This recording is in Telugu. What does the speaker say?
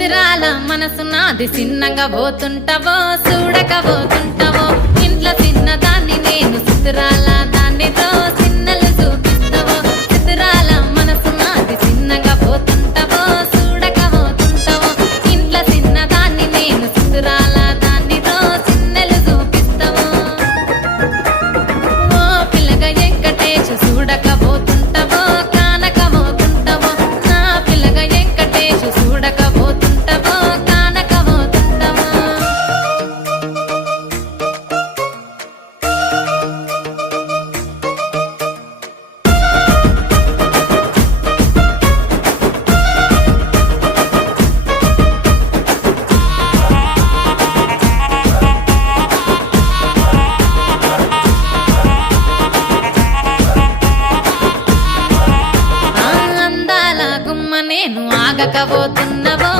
చిత్రాల మనసు నాది చిన్నగా పోతుంటావో చూడకపోతుంటావో ఇంట్లో చిన్నదాన్ని నేను చిత్రాల దానితో చిన్నలు చూపిస్తావో చిత్రాల మనసు నాది చిన్నగా పోతుంటావో చూడకపోతుంటావో ఇంట్లో చిన్నదాన్ని నేను చిత్రాల దానితో చిన్నలు చూపిస్తావో ఓ పిల్లగా వెంకటేశు చూడకపోతుంటావో కానకపోతుంటావో నా పిల్లగా వెంకటేశు చూడకపోతుంటావో కానకపోతుంటావో అందాల గుమ్మ నేను ఆగకపోతున్నవో